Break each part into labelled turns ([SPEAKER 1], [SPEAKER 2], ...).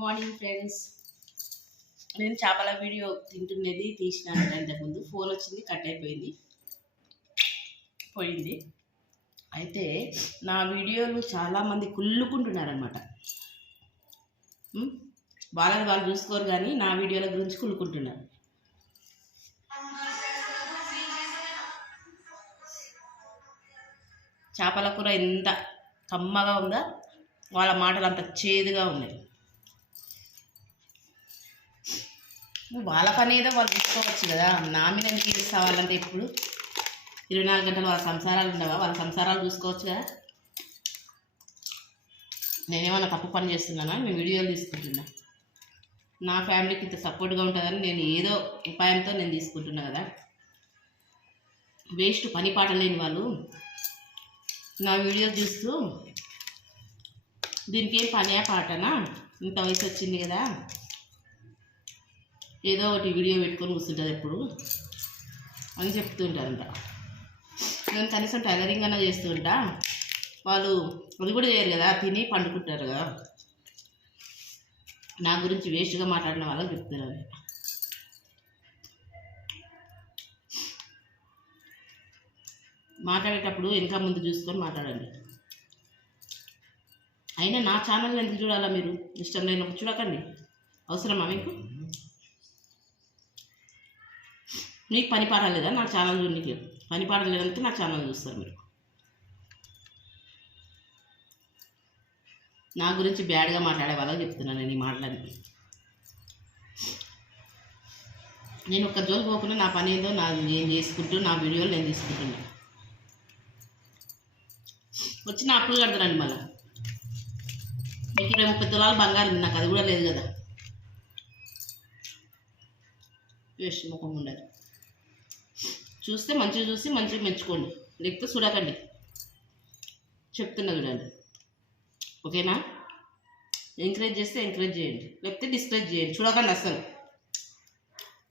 [SPEAKER 1] Morning friends నేను చేపల video తింటున్నది తీసినాను ఇంతకుముందు. ఫోన్ వచ్చింది కట్ అయిపోయింది. పోయింది. అయితే నా వీడియోలు చాలామంది కుళ్ళుకుంటున్నారనమాట వాళ్ళని వాళ్ళు చూసుకోరు కానీ నా వీడియోల గురించి కుళ్ళుకుంటున్నారు. చేపల కూర ఎంత కమ్మగా ఉందా? వాళ్ళ మాటలు అంత చేదుగా ఉన్నాయి. వాళ్ళ పని ఏదో వాళ్ళు చూసుకోవచ్చు కదా. నా మీద ఎందుకు చేస్తా వాళ్ళంటే ఇప్పుడు? ఇరవై నాలుగు గంటలు వాళ్ళ సంసారాలు ఉండవా? వాళ్ళ సంసారాలు చూసుకోవచ్చు కదా. నేనేమన్నా తప్పు పని చేస్తున్నానా? మేము వీడియోలు తీసుకుంటున్నా. నా ఫ్యామిలీకి ఇంత సపోర్ట్గా ఉంటుందని నేను ఏదో ఉపాయంతో నేను తీసుకుంటున్నా కదా. వేస్ట్ పని పాట లేని వాళ్ళు నా వీడియో చూస్తూ దీనికి ఏం పనియా పాటనా? ఇంత వయసు వచ్చింది కదా. ఏదో ఒకటి వీడియో పెట్టుకొని కూర్చుంటుంది ఎప్పుడు. అని చెప్తుంటారంట. నేను కనీసం టైలరింగ్ అన్నా చేస్తుంటా. వాళ్ళు అది కూడా చేయరు కదా తిని పండుకుంటారు కదా. నా గురించి వేస్ట్గా మాట్లాడిన వాళ్ళకి చెప్తున్నారు మాట్లాడేటప్పుడు ఇంకా ముందు చూసుకొని మాట్లాడండి. అయినా నా ఛానల్ ఎందుకు చూడాలా మీరు? ఇష్టం లేనప్పుడు చూడకండి. అవసరమా మీకు? మీకు పని పాడలేదా నా ఛానల్ చూడడానికి పని పాడలేదంటే నా ఛానల్ చూస్తారు మీరు. నా గురించి బ్యాడ్గా మాట్లాడే వాళ్ళకి చెప్తున్నాను నేను ఈ మాటలన్నీ. నేను ఒక్క జోలు పోకుండా నా పని ఏదో నా నేను చేసుకుంటూ నా వీడియోలు నేను తీసుకుంటున్నా. వచ్చిన అప్పులు కడతారండి మళ్ళీ. మీకు ఇరవై ముప్పై తులాలు బంగారం ఉంది. నాకు అది కూడా లేదు కదా. వేస్ట్ ముఖం ఉండదు. చూస్తే మంచిగా చూసి మంచిగా మెచ్చుకోండి. లేకపోతే చూడకండి. చెప్తున్నా చూడండి. ఓకేనా? ఎంకరేజ్ చేస్తే ఎంకరేజ్ చేయండి. లేకపోతే డిస్కరేజ్ చేయండి. చూడకండి అస్సలు.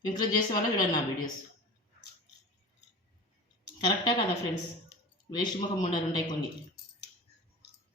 [SPEAKER 1] ఎంకరేజ్ చేసే వాళ్ళ చూడండి నా వీడియోస్ కరెక్టా కదా ఫ్రెండ్స్ వేస్ట్ ముఖం ఉండరు ఉంటాయి కొన్ని.